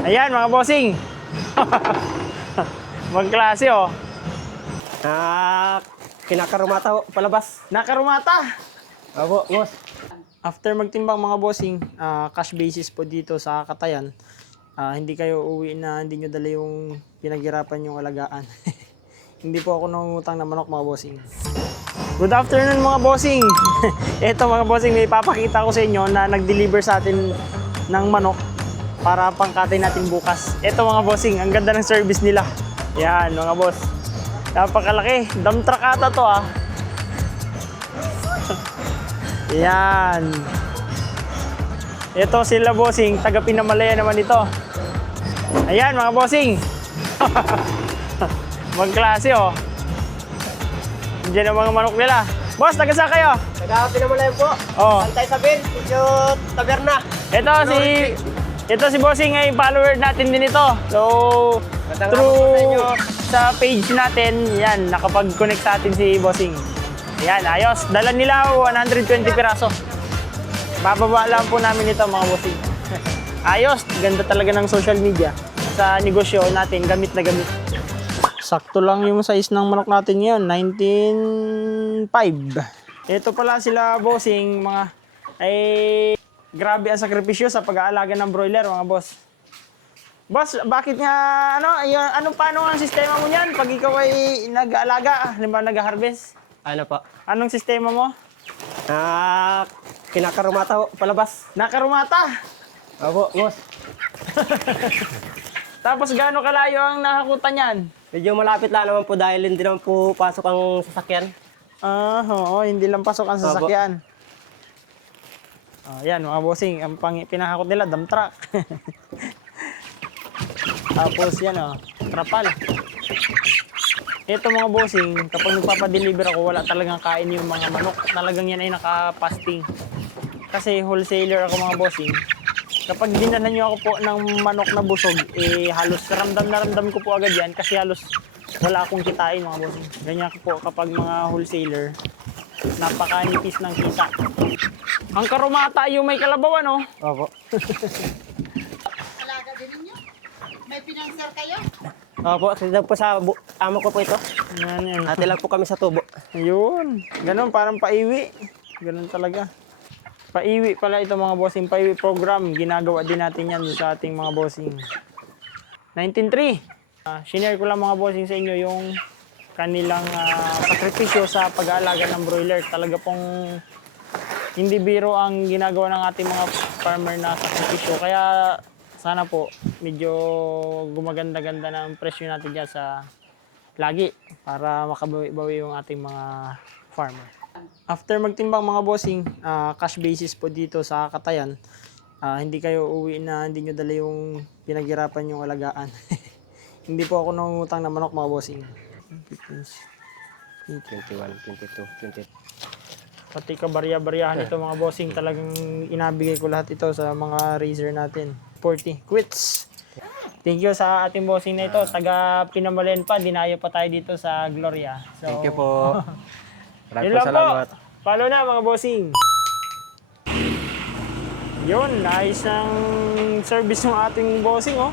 Ayan mga bossing. Magklase oh. Kinakarumata ho, palabas. Nakarumata. Opo, boss. After magtimbang mga bossing, cash basis po dito sa Katayan. Hindi kayo uwi na hindi nyo dala yung pinaghirapan yung alagaan. Hindi po ako nangungutang na manok mga bossing. Good afternoon mga bossing. Ito mga bossing, may papakita ko sa inyo na nag-deliver sa atin ng manok para pangkatay natin bukas. Ito mga bossing, ang ganda ng service nila. Yan mga boss. Napakalaki. Dump truck ata to ah. Yan. Ito sila bossing, taga Pinamalaya naman ito. Ayan mga bossing. Magklase oh. Diyan ang mga manok nila. Boss, taga saan kayo? Pinamalayan po. Oh. Antay Sabin, Pucho Taberna. Ito si bossing ay follower natin din ito. So, through sa page natin, yan, nakapag-connect sa atin si bossing. Yan, ayos. Dala nila 120 piraso. Bababa lang po namin ito mga bossing. Ayos, ganda talaga ng social media. Sa negosyo natin, gamit na gamit. Sakto lang yung size ng manok natin ngayon, 19.5. Ito pala sila bossing, mga ay grabe ang sakripisyo sa pag-aalaga ng broiler mga boss. Boss, bakit nga paano ang sistema mo niyan pag ikaw ay nag-aalaga, halimbawa nag-harvest? Ano pa? Anong sistema mo? Kinakarumata ho, palabas. Nakarumata. Opo, boss. Tapos gaano kalayo ang nakakuta niyan? Medyo malapit lang naman po dahil hindi naman po pasok ang sasakyan. Oo, hindi lang pasok ang sasakyan. Yan mga bossing, ang pinakakot nila, dump truck. Tapos yan trapal. Ito mga bossing, kapag nagpapadeliver ako, wala talagang kain yung mga manok. Talagang yan ay naka-fasting. Kasi wholesaler ako mga bossing. Kapag dinalhan nyo ako po ng manok na busog, halos ramdam na ramdam ko po agad yan kasi halos wala akong kitain mga bossing. Ganyan ko po kapag mga wholesaler, napakanipis ng kita. Ang karumata yung may kalabaw no? Opo. Alaga din ninyo? May pinanser kayo? Opo, sige po sa amo ko po ito. Yan. Ate lang po kami sa tubo. Ayun. Ganun, parang paiwi. Ganun talaga. Paiwi pala ito mga bossing. Paiwi program. Ginagawa din natin yan sa ating mga bossing. 19.3. Shinare ko lang mga bossing sa inyo yung kanilang sakripisyo sa pag-aalaga ng broiler. Talaga pong hindi biro ang ginagawa ng ating mga farmer na sakripisyo. Kaya sana po medyo gumaganda-ganda ng presyo natin dyan sa lagi para makabawi-bawi yung ating mga farmer. After magtimbang mga bossing, cash basis po dito sa Katayan. Hindi kayo uwi na hindi nyo dala yung pinaghirapan yung alagaan. Hindi po ako nangungutang na manok mga bossing. 21, 22, 20. Pati kabarya-baryahan ito mga bossing, talagang inabigay ko lahat ito sa mga raiser natin. 40 quits. Thank you sa ating bossing na ito. Taga Pinamalayan pa, dinayo pa tayo dito sa Gloria. So, Thank you po. Yun Maraming lang salamat. po. Follow na mga bossing. Yun, nice ang service ng ating bossing oh.